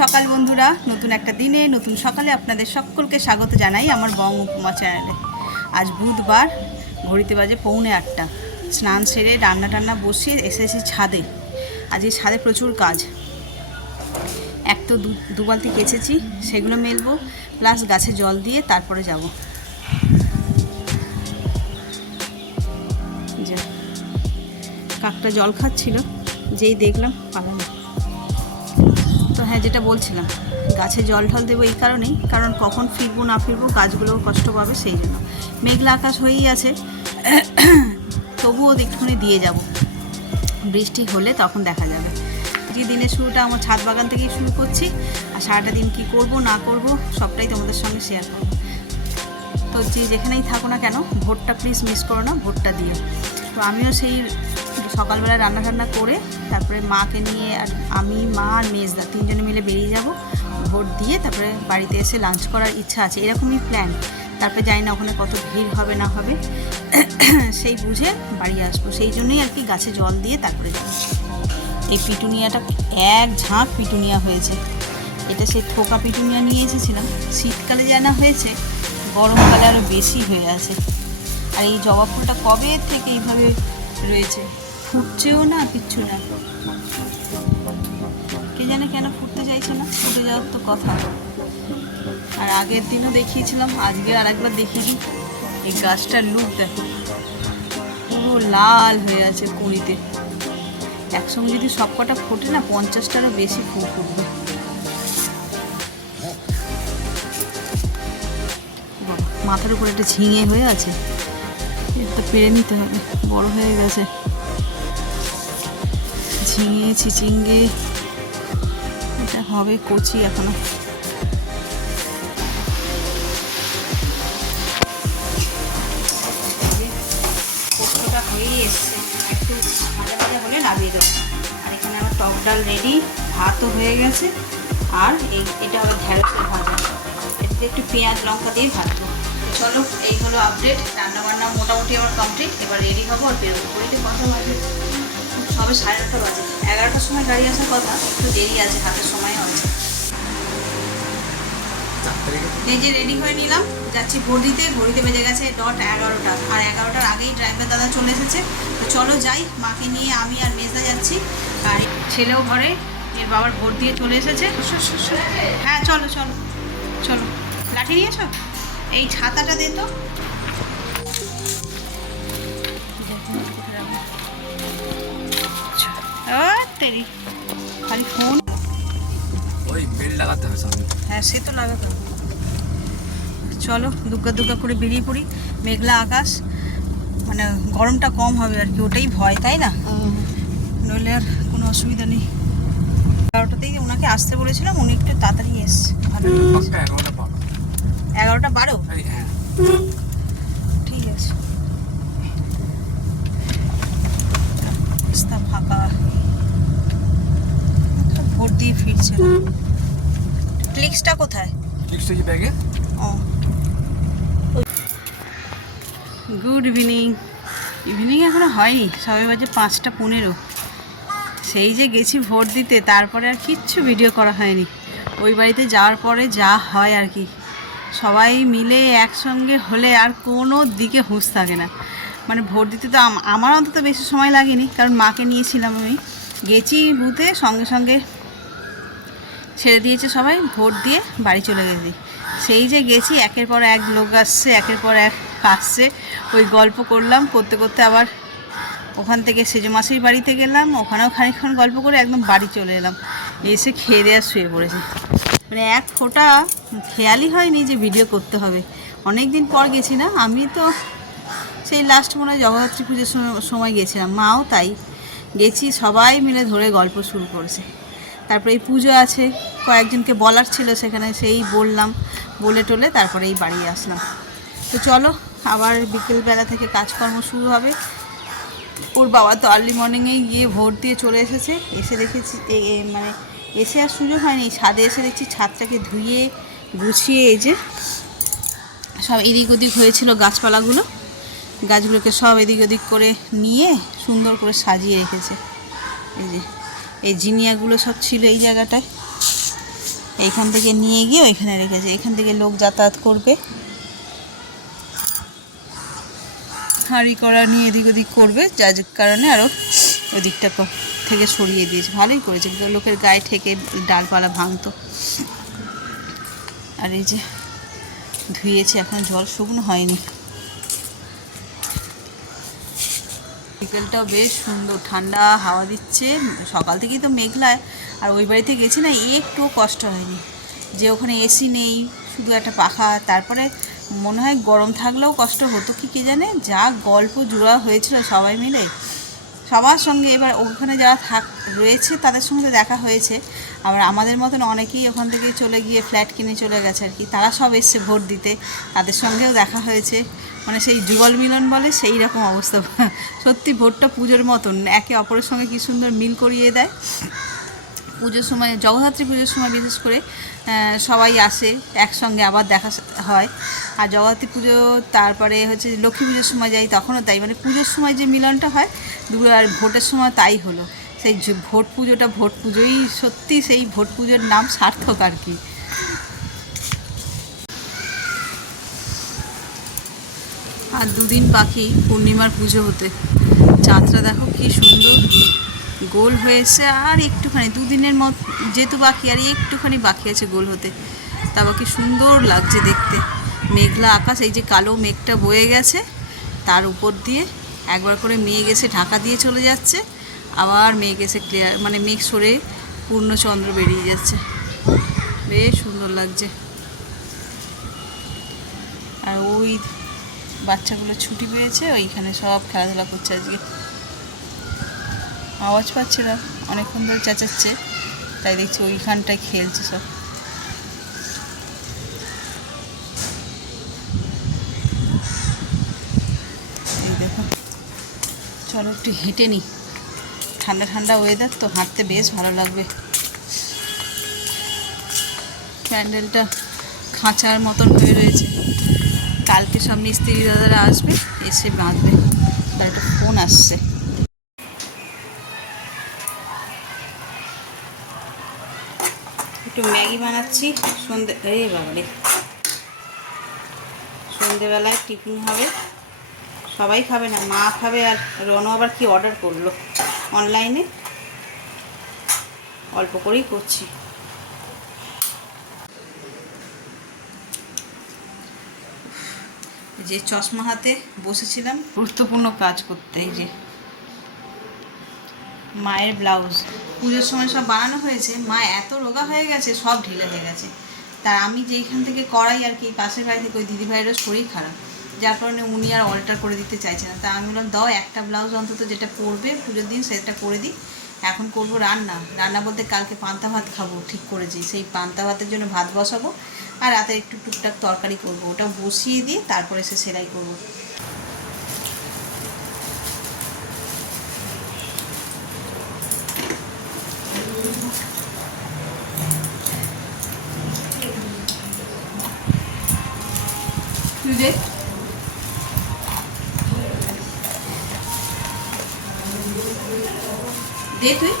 সকাল বন্ধুরা, নতুন একটা দিনে নতুন সকালে আপনাদের সকলকে স্বাগত জানাই আমার বং উপমা চ্যানেলে। আজ বুধবার, ঘড়িতে বাজে 7:45। স্নান সেরে রান্না টান্না বসিয়ে এসেছি ছাদে। আজ এই ছাদে প্রচুর কাজ। এক তো দু বালতি কেচেছি, সেগুলো মেলবো, প্লাস গাছে জল দিয়ে তারপরে যাব। কাকটা জল খাচ্ছিল, যেই দেখলাম পালাম। তো হ্যাঁ, যেটা বলছিলাম, গাছে জল ঢল দেবো এই কারণেই, কারণ কখন ফিরবো না ফিরবো গাছগুলোও কষ্ট পাবে, সেই জন্য। মেঘলা আকাশ হয়েই আছে, তবুও একটুখানি দিয়ে যাব। বৃষ্টি হলে তখন দেখা যাবে। যে দিনের শুরুটা আমার ছাদ বাগান থেকেই শুরু করছি, আর সারাটা দিন কী করব না করব সবটাই তোমাদের সঙ্গে শেয়ার করব। তো যেখানেই থাকো না কেন, ভোটটা প্লিজ মিস করো না, ভোটটা দিও। তো আমিও সেই সকালবেলায় রান্না করে তারপরে মাকে নিয়ে, আর আমি, মা আর মেজদা তিনজনে মিলে বেরিয়ে যাব। ভোট দিয়ে তারপরে বাড়িতে এসে লাঞ্চ করার ইচ্ছা আছে, এরকমই প্ল্যান। তারপরে জানি না ওখানে কত ভিড় হবে না হবে, সেই বুঝে বাড়ি আসবো। সেই জন্যই আর কি গাছে জল দিয়ে তারপরে যাব। এই পিটুনিয়াটা এক ঝাঁক পিটুনিয়া হয়েছে। এটা সেই থোকা পিটুনিয়া নিয়ে এসেছিলাম, শীতকালে জানা হয়েছে, গরমকালে আরও বেশি হয়ে আছে। আর এই জবা ফুলটা কবে থেকে এইভাবে রয়েছে, ফুটছেও না, কিচ্ছু না। কে জানে কেন ফুটতে চাইছে না, ফুটে যাওয়ার তো কথা। আর আগের দিনও দেখিয়েছিলাম, আজকে আর একবার দেখিয়ে দিই। এই গাছটার লুক দেখো, পুরো লাল হয়ে আছে কুঁড়িতে। একসঙ্গে যদি সব কটা ফোটে না, 50টারও বেশি ফুল ফুটবে। মাথার উপরে একটা ঝিঙে হয়ে আছে, এটা পেরে নিতে হবে, বড় হয়ে গেছে। ঝিঙে চিচিঙ্গে, এটা হবে কচি এখনো। পোস্তটা হয়ে এসছে, একটু ভাজা ভাজা হলে নামিয়ে দেবো। আর এখানে আমার টক ডাল রেডি, ভাতও হয়ে গেছে। আর এটা হবে ঢেঁড়সের ভাজা, এতে একটু পেঁয়াজ লঙ্কা দিয়ে ভাজবো। চলো, এই হলো আপডেট। রান্নাবান্না মোটামুটি আমার কমপ্লিট। এবার রেডি হবো আর বেরোবো। ঘড়িতে কটা বাজে? সবে 9:30 বাজে। 11টার সময় গাড়ি আসার কথা, একটু দেরি আছে, হাতের সময় আছে। এই যে রেডি হয়ে নিলাম, যাচ্ছি ভোট দিতে। ঘড়িতে বেজে গেছে .11। আর 11টার আগেই ড্রাইভার দাদা চলে এসেছে। তো চলো যাই, মাকে নিয়ে আমি আর মেজদা যাচ্ছি। আর ছেলেও ঘরে, এর বাবার ভোট দিয়ে চলে এসেছে। হ্যাঁ চলো চলো চলো। লাঠি নিয়েছো? এই ছাতাটা দে তো। তেরি খালি ফোন, ওই বেল লাগাতে হবে সামনে। হ্যাঁ সে তো লাগাতে হবে। চলো দুগ্গা দুগ্গা করে বেরিয়ে পড়ি। মেঘলা আকাশ, মানে গরমটা কম হবে আর কি, ওটাই ভয়, তাই না? নইলে আর কোনো অসুবিধা নেই। 11টাতেই ওনাকে আসতে বলেছিলাম, উনি একটু তাড়াতাড়ি এসছে। 11:12? ঠিক আছে। রাস্তা ফাঁকা, ভোট দিয়ে ফিরছে। ক্লিক্সটা কোথায়? ক্লিক্সটা কি ব্যাগে? ও, গুড ইভিনিং। ইভিনিং এখনো হয়নি, সবে বাজে 5:15। সেই যে গেছি ভোট দিতে, তারপরে আর কিচ্ছু ভিডিও করা হয়নি। ওই বাড়িতে যাওয়ার পরে যা হয় আর কি, সবাই মিলে একসঙ্গে হলে আর কোনো দিকে হুঁশ থাকে না। মানে ভোট দিতে তো আমার অন্তত বেশি সময় লাগেনি, কারণ মাকে নিয়েছিলাম। আমি গেছি বুথে, সঙ্গে সঙ্গে ছেড়ে দিয়েছে সবাই, ভোট দিয়ে বাড়ি চলে গেছি। সেই যে গেছি, একের পর এক লোক আসছে, একের পর এক আসছে, ওই গল্প করলাম, করতে করতে আবার ওখান থেকে সেজো মাসির বাড়িতে গেলাম, ওখানেও খানিকক্ষণ গল্প করে একদম বাড়ি চলে এলাম। এসে খেয়ে দেওয়া শুয়ে পড়েছি। মানে এক ফোঁটা খেয়ালই হয়নি যে ভিডিও করতে হবে। অনেক দিন পর গেছি না, আমি তো সেই লাস্ট মনে হয় জগদ্ধাত্রী পুজোর সময় গেছিলাম, মাও তাই। গেছি, সবাই মিলে ধরে গল্প শুরু করেছে। তারপরে এই পুজো আছে, কয়েকজনকে বলার ছিল সেখানে, সেই বললাম, বলে টোলে তারপরে এই বাড়ি আসলাম। তো চলো, আবার বিকেলবেলা থেকে কাজকর্ম শুরু হবে। ওর বাবা তো আর্লি মর্নিংয়েই গিয়ে ভোট দিয়ে চলে এসেছে। এসে দেখেছি, মানে এসে আর সুযোগ হয়নি, ছাদে এসে দেখছি ছাদটাকে ধুয়ে গুছিয়ে, এই যে সব এদিক ওদিক হয়েছিল গাছগুলোকে সব এদিক ওদিক করে নিয়ে সুন্দর করে সাজিয়ে রেখেছে। এই যে এই জিনিয়াগুলো সব ছিল এই জায়গাটায়, এইখান থেকে নিয়ে গিয়ে ওইখানে রেখেছে। এখান থেকে লোক যাতায়াত করবে, হাঁড়ি করা নিয়ে এদিক ওদিক করবে, যার কারণে আরও ওদিকটা থেকে সরিয়ে দিয়েছে। ভালোই করেছে, লোকের গায়ে ঠেকে ডালপালা ভাঙতো। আর এই যে ধুয়েছে, এখন জল শুকনো হয়নি। বিকেলটাও বেশ সুন্দর, ঠান্ডা হাওয়া দিচ্ছে। সকাল থেকেই তো মেঘলায়, আর ওই বাড়িতে গেছি না, একটুও কষ্ট হয়নি। যে ওখানে এসি নেই, শুধু একটা পাখা। তারপরে মনে হয় গরম থাকলেও কষ্ট হতো কি কে জানে, যা গল্প জোড়া হয়েছিল সবাই মিলে সবার সঙ্গে। এবার ওখানে যারা রয়েছে তাদের সঙ্গে তো দেখা হয়েছে, আবার আমাদের মতন অনেকেই ওখান থেকে চলে গিয়ে ফ্ল্যাট কিনে চলে গেছে আর কি, তারা সব এসছে ভোট দিতে, তাদের সঙ্গেও দেখা হয়েছে। মানে সেই যুগল মিলন বলে সেই রকম অবস্থা। সত্যি ভোটটা পুজোর মতন, একে অপরের সঙ্গে কী সুন্দর মিল করিয়ে দেয়। পুজোর সময়, জগদ্ধাত্রী পুজোর সময় বিশেষ করে সবাই আসে একসঙ্গে, আবার দেখা হয়। আর জগদ্ধাত্রী পুজো, তারপরে হচ্ছে লক্ষ্মী পুজোর সময় যাই, তখনও তাই। মানে পুজোর সময় যে মিলনটা হয় দুপুরে, আর ভোটের সময় তাই হলো। সেই ভোট পুজোটা ভোট পুজোই, সত্যি সেই ভোট পুজোর নাম সার্থক আর কি। আর দুদিন বাকি পূর্ণিমার পুজো হতে। চাঁদটা দেখো কি সুন্দর গোল হয়েছে, আর একটুখানি দুদিনের যেহেতু বাকি, আর একটুখানি বাকি আছে গোল হতে। তা বাকি সুন্দর লাগছে দেখতে। মেঘলা আকাশ, এই যে কালো মেঘটা বয়ে গেছে, তার উপর দিয়ে একবার করে মেঘ এসে ঢাকা দিয়ে চলে যাচ্ছে, আবার মেঘ এসে ক্লিয়ার, মানে মেঘ সরে পূর্ণচন্দ্র বেরিয়ে যাচ্ছে। বেশ সুন্দর লাগছে। আর ওই বাচ্চাগুলো ছুটি পেয়েছে, ওইখানে সব খেলাধুলা করছে আজকে। আওয়াজ পাচ্ছিলাম, অনেকক্ষণ ধরে চেঁচাচ্ছে, তাই দেখছি ওইখানটায় খেলছে সব। এই দেখো, চলো একটু হেঁটে নিই, ঠান্ডা ঠান্ডা ওয়েদার তো, হাঁটতে বেশ ভালো লাগবে। প্যান্ডেলটা খাঁচার মতন হয়ে রয়েছে, কালকে সব মিস্ত্রি দাদারা আসবে, এসে বাঁধবে। তার একটা ফোন আসছে। একটু ম্যাগি বানাচ্ছি বাবারে, সন্ধেবেলায় টিফিন হবে। সবাই খাবে না, মা খাবে, আর রনু আবার কি অর্ডার করলো অনলাইনে, অল্প করেই করছি। যে চশমা হাতে বসেছিলাম গুরুত্বপূর্ণ কাজ করতে। এই যে মায়ের ব্লাউজ পুজোর সময় সব বানানো হয়েছে, মা এত রোগা হয়ে গেছে, সব ঢিলে হয়ে গেছে। তার আমি যেইখান থেকে করাই আর কি, পাশের বাড়ি থেকে ওই দিদিভাইয়েরও শরীর খারাপ, যার কারণে উনি আর অল্টার করে দিতে চাইছে না। তা আমি বললাম দাও একটা ব্লাউজ অন্তত যেটা পরবে পুজোর দিন সেটা করে দিই। এখন করবো রান্না বলতে কালকে পান্তা ভাত খাবো ঠিক করেছি, সেই পান্তা ভাতের জন্য ভাত বসাবো, আর রাতে একটু টুকটাক তরকারি করবো, ওটা বসিয়ে দিয়ে তারপরে সে সেলাই করবো। দে তুই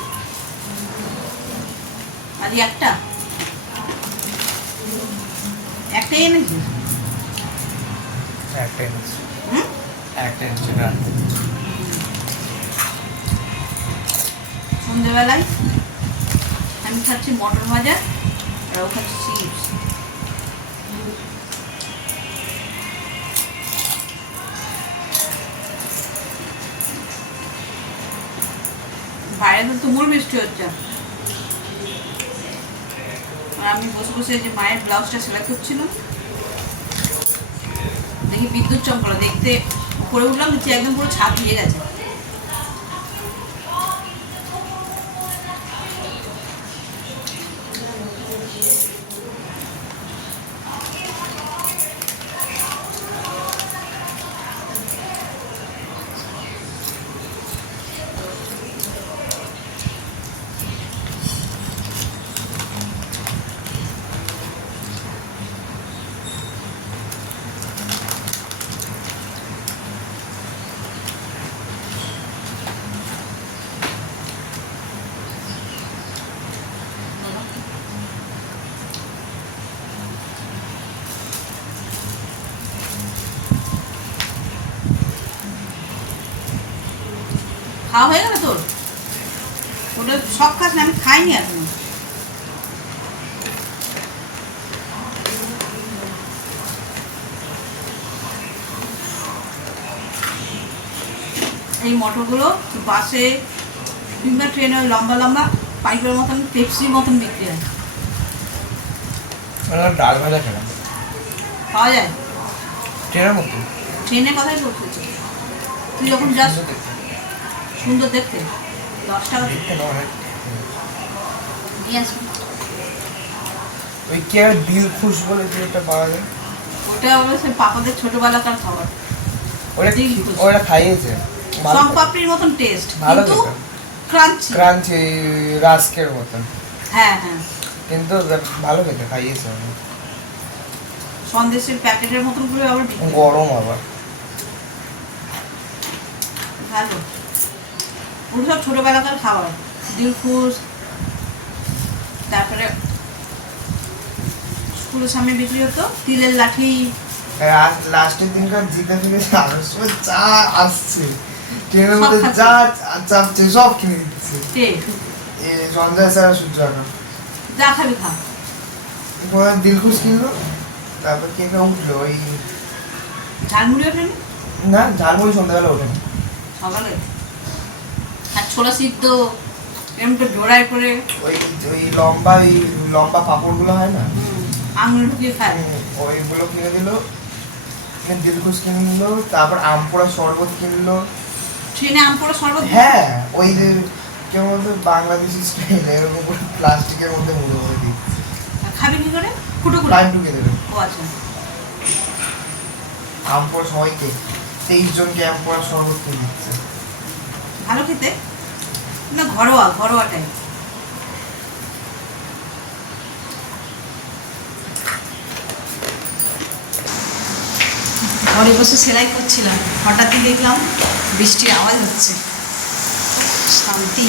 আজ একটাই এনেছিস? সন্ধ্যেবেলায় আমি খাচ্ছি মটর ভাজা, আর ও খাচ্ছি চিপস। বাইরে তো তুমুল বৃষ্টি হচ্ছে, আর আমি বসে বসে যে মায়ের ব্লাউজটা সেলাই করছিলাম, দেখি বিদ্যুৎ চমকালো, দেখতে পরে উঠলাম, দেখছি একদম পুরো ছাদ দিয়ে গেছে। খাওয়া হয়ে গেল তোর? ওটা সব খাস না, আমি খাইনি এখন। এই মটরগুলো বাসে কিংবা ট্রেনে লম্বা লম্বা পাইপের মতন পেপসির মতন বিক্রি হয়। ডাল ভাজা খেলাম পাওয়া যায় ট্রেনের মতো। ট্রেনে কথাই বলতেছি, তুই যখন যাস। সুন্দর দেখতে, 10 টাকা নিয়ে আসবি। ওই কে দিল খুশ বলে যে এটা পাওয়া যায়, ওটা অবশ্যই পাপাদের ছোটবেলাকার খাবার। ওটা দিলখুশ। ওটা খাইয়েছে সব পাপড়ির মতন টেস্ট, ভালো কিন্তু খেতে। ক্রাঞ্চি। ক্রাঞ্চি রাস্কের মতন, হ্যাঁ হ্যাঁ, কিন্তু ভালো খেতে খাইয়েছে আমি। সন্দেশের প্যাকেটের মতন করে আবার বিক্রি করে। গরম আবার ভালো। ওগুলো সব ছোটবেলাকার খাবার। দিলখুশ, তারপরে স্কুলের সামনে বিক্রি হতো তিলের লাঠি। লাস্টের দিনকার জিতে থেকে আসার সময় চা আসছে ট্রেনের মধ্যে, সব যা চাপছে সব কিনে দিচ্ছে। কে? সন্ধ্যা স্যার সূর্য আনা যা খাবি খা। দিলখুশ কিনলো, তারপর কে কে উঠলো ওই ঝালমুড়ি ওঠেনি না ঝালমুড়ি সন্ধ্যাবেলা ওঠেনি। সকালে? আর ছোলা সিদ্ধ এরকম তো ডোরায় করে ওই ওই লম্বা পাঁপড়গুলো হয় না, আঙুল ঢুকিয়ে খায়। ওইগুলো কিনে দিল, দিলখুশ কিনে নিল, তারপর আম পোড়া শরবত কিনলো। ট্রেনে আম পোড়া শরবত? হ্যাঁ, ওই যে কেমন বলতো বাংলাদেশি স্টাইল এরকম করে প্লাস্টিকের মধ্যে মুড়ে করে দিচ্ছে। আর খাবি কি করে? ফুটো করে? লাইন ঢুকে দেবে। ও আচ্ছা। আম পোড়া সবাইকে 23 জনকে আম পোড়া শরবত কিনে দিচ্ছে। ভালো খেতে না, ঘরোয়া ঘরোয়া টাইপ। ঘরে বসে সেলাই করছিলাম, হঠাৎই দেখলাম বৃষ্টির আওয়াজ হচ্ছে। শান্তি।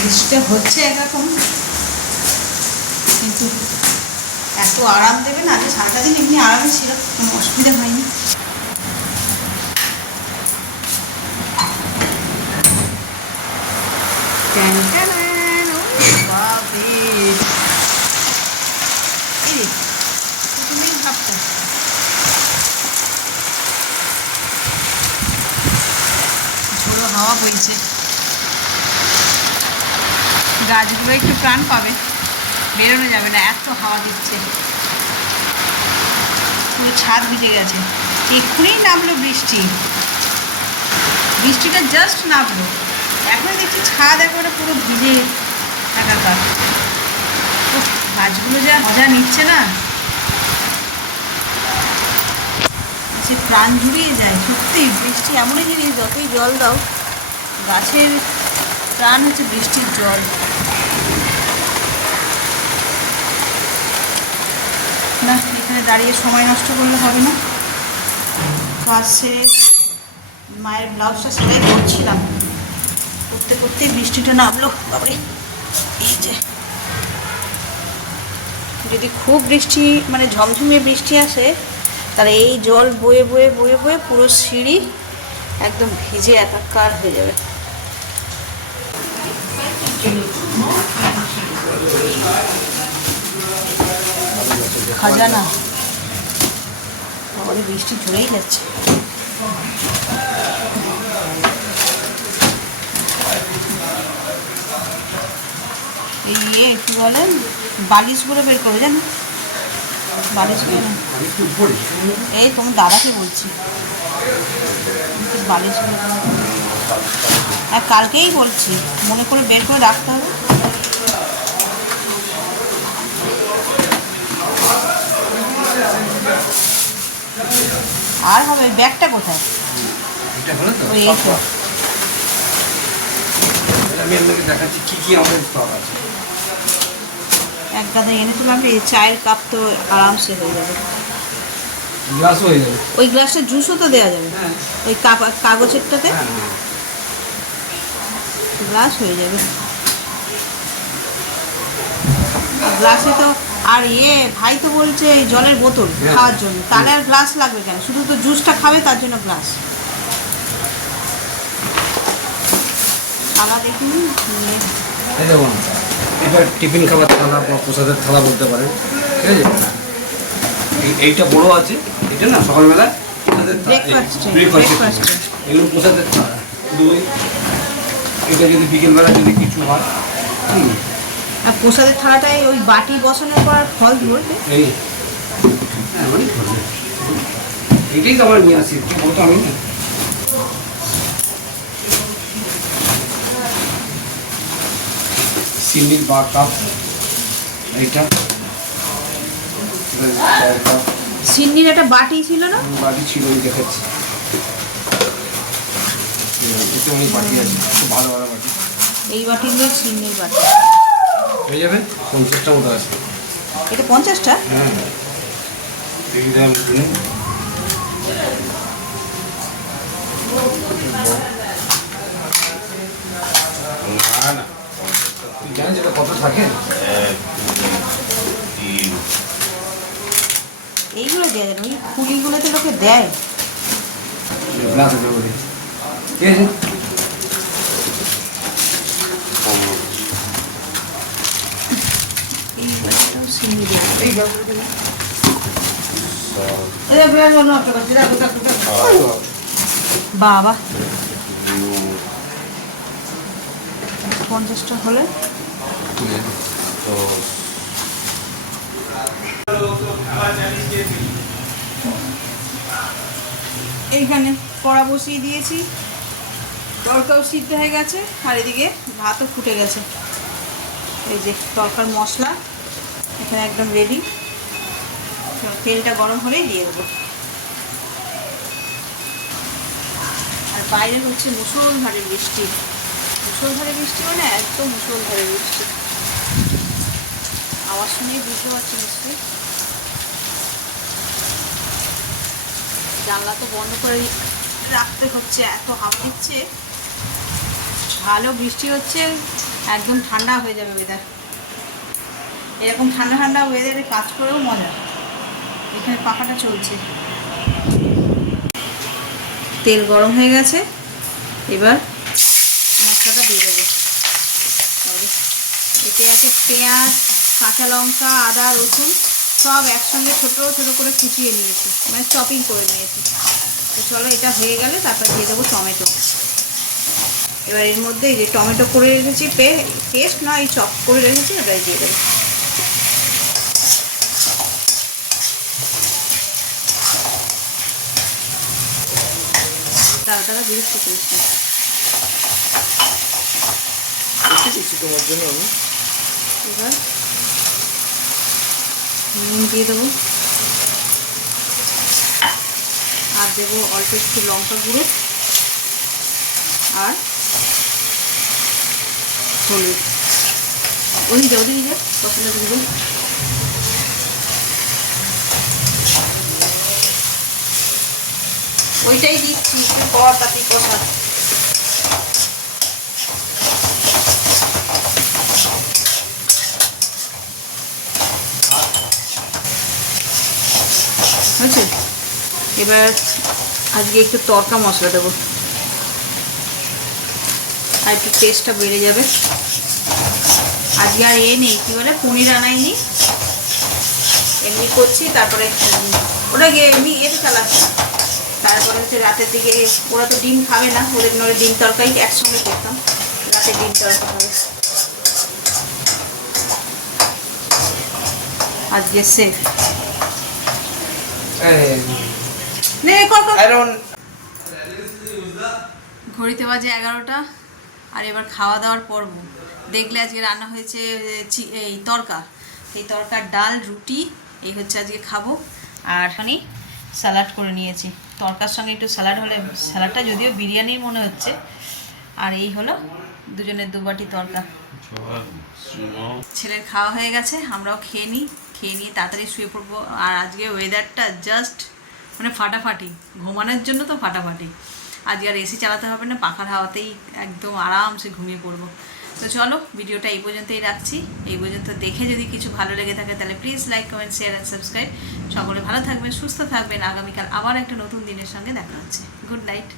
বৃষ্টিটা হচ্ছে একরকম, কিন্তু এত আরাম দেবে না যে সারাটা দিন এমনি আরামে ছিল, কোনো অসুবিধা হয়নি। ট্যান ট্যান, ও বাপরে! এই রে, তুমি ভাবতো ঝোড়ো হাওয়া বইছে, গাছগুলো একটু প্রাণ পাবে, বেরোনো যাবে না, এত হাওয়া দিচ্ছে। পুরো ছাদ ভিজে গেছে। এক্ষুনি নামলো বৃষ্টি, বৃষ্টিটা জাস্ট নামলো, এখন দেখছি ছাদ একেবারে পুরো ভিজে একাকার। উফ, গাছগুলো যা মজা নিচ্ছে না, সে প্রাণ জুড়িয়ে যায়। সত্যি বৃষ্টি এমনই জিনিস, যতই জল দাও গাছের প্রাণ হচ্ছে বৃষ্টির জল। না, এখানে দাঁড়িয়ে সময় নষ্ট করলে হবে না। কাজ সেরে মায়ের ব্লাউজটা সেলাই করছিলাম, করতে করতে বৃষ্টিটা নামলো। বাবারে, এই যে যদি খুব বৃষ্টি মানে ঝমঝমিয়ে বৃষ্টি আসে, তাহলে এই জল বয়ে বয়ে বয়ে বয়ে পুরো সিঁড়ি একদম ভিজে একাকার হয়ে যাবে। খাজানা, বাবারে বৃষ্টি ঝরেই যাচ্ছে। এই কি বলেন, বালিশগুলো বের করে জানো, বালিশগুলো এই তোমার দাদাকে বলছি, বালিশগুলো আর কালকেই বলছি, মনে করে বের করে রাখতে হবে। আর হবে, ব্যাগটা কোথায়? ওই এই তো, আমি আপনাকে দেখাচ্ছি কি কি আমাদের স্টক আছে। এক গাদা এনে তুললাম, এই চায়ের কাপ তো আরামসে হয়ে যাবে। গ্লাস হয়ে যাবে, ওই গ্লাসটা জুসও তো দেওয়া যাবে, ওই কাগজেরটাতে গ্লাস হয়ে যাবে। গ্লাসে তো আর ভাই তো বলছে এই জলের বোতল খাওয়ার জন্য, তাহলে আর গ্লাস লাগবে কেন? শুধু তো জুসটা খাবে, তার জন্য গ্লাস। থালা দেখুন নিয়ে এই দেখুন, এটা টিফিন খাবার থালা বা প্রসাদের থালা বলতে পারেন, ঠিক আছে। এইটা বড় আছে, এটা না সকালবেলা ব্রেকফাস্ট। এগুলো প্রসাদের থালা। দই, এটা যদি বিকেলবেলা যদি কিছু হয়, আর প্রসাদের থালাটায় ওই বাটি বসানোর পর ফল ধরবে। এই হ্যাঁ অনেক ভালো। এইটাই তো আমার নিয়ে আসি, কি বলতো আমি না। চিনির বা কাপ, এইটা চায়ের কাপ, সিন্নির একটা বাটি ছিল না? বাটি ছিল, ওই দেখাচ্ছি। এতে অনেক বাটি আছে, খুব ভালো ভালো বাটি। এই বাটিগুলো সিন্নির বাটি। হয়ে যাবে 50টা মতো আছে। এটা 50টা? হ্যাঁ, এই দাম কিনে না না তুই জানিস এটা কত থাকে? এইগুলো দেয় না, ওই খুলিগুলোতে লোকে দেয়। গ্লাসে দেবো রে। ঠিক আছে, এই বাটিটাও সিন্নি দেয়। এই ব্যাপারটা না। বাবা 50টা হলে এইখানে কড়া বসিয়ে দিয়েছি, তরকাও সিদ্ধ হয়ে গেছে আর এদিকে ভাতও ফুটে গেছে। এই যে তরকার মশলা এখানে একদম রেডি। তেলটা গরম হলেই দিয়ে দেবো। আর বাইরে হচ্ছে মুষলধারে বৃষ্টি। মুষলধারে বৃষ্টি মানে একদম মুষলধারে বৃষ্টি। আওয়াজ শুনেই বুঝতে পারছি নিশ্চয়ই। জানলা তো বন্ধ করে রাখতে হচ্ছে, এত হাওয়া দিচ্ছে। ভালো বৃষ্টি হচ্ছে, একদম ঠান্ডা হয়ে যাবে ওয়েদার। এরকম ঠান্ডা ঠান্ডা ওয়েদারে কাজ করেও মজা। এখানে পাখাটা চলছে। তেল গরম হয়ে গেছে, এবার মশলাটা দিয়ে দেবো। এতে আছে পেঁয়াজ, কাঁচা লঙ্কা, আদা, রসুন সব একসঙ্গে ছোটো ছোটো করে কুচিয়ে নিয়েছি, মানে চপিং করে নিয়েছি। তো চলো এটা হয়ে গেলে তারপর দিয়ে দেবো টমেটো। এবার এর মধ্যে এই যে টমেটো করে রেখেছি, পেস্ট না, এই চপ করে রেখেছি, ওটাই দিয়ে দেবো। তারা বিরক্ত করেছি। দিচ্ছি তোমার জন্য আমি। এবার নুন দিয়ে দেবো, আর দেবো অল্প একটু লঙ্কা গুঁড়ো আর হলুদ। ওদিকে মশলা দিয়ে ওইটাই দিচ্ছি, একটু পর তাতে কষা। হয়েছে? এবার আজকে একটু তড়কা মশলা দেবো, আর একটু টেস্টটা বেড়ে যাবে। আজকে আর নেই, কী বলে, পনির আনাইনি, এমনি করছি। তারপরে ওটা গিয়ে এমনি এতে চালাচ্ছি। তারপরে হচ্ছে রাতের দিকে ওরা তো ডিম খাবে না, ওদের নয় ডিম তরকারি একসঙ্গে করতাম। রাতে ডিম তরকা হবে আজকে সেফ। ঘড়িতে বাজে 11টা, আর এবার খাওয়া দাওয়ার পর্ব। দেখলে আজকে রান্না হয়েছে এই তরকা, এই তরকার ডাল, রুটি, এই হচ্ছে আজকে খাবো। আর এখানে স্যালাড করে নিয়েছি, তরকার সঙ্গে একটু স্যালাড হলে, স্যালাডটা যদিও বিরিয়ানির মনে হচ্ছে। আর এই হলো দুজনের 2 বাটি তরকা। ছেলের খাওয়া হয়ে গেছে, আমরাও খেয়ে নিয়ে তাড়াতাড়ি শুয়ে পড়বো। আর আজকে ওয়েদারটা জাস্ট মানে ফাটাফাটি, ঘুমানোর জন্য তো ফাটাফাটি। আজকে আর এসি চালাতে হবে না, পাখার হাওয়াতেই একদম আরামসে ঘুমিয়ে পড়বো। তো চলো ভিডিওটা এই পর্যন্তই রাখছি। এই পর্যন্ত দেখে যদি কিছু ভালো লেগে থাকে তাহলে please like, comment, share and subscribe. সকলে ভালো থাকবেন, সুস্থ থাকবেন। আগামীকাল আবার একটা নতুন দিনের সঙ্গে দেখা হচ্ছে। Good night.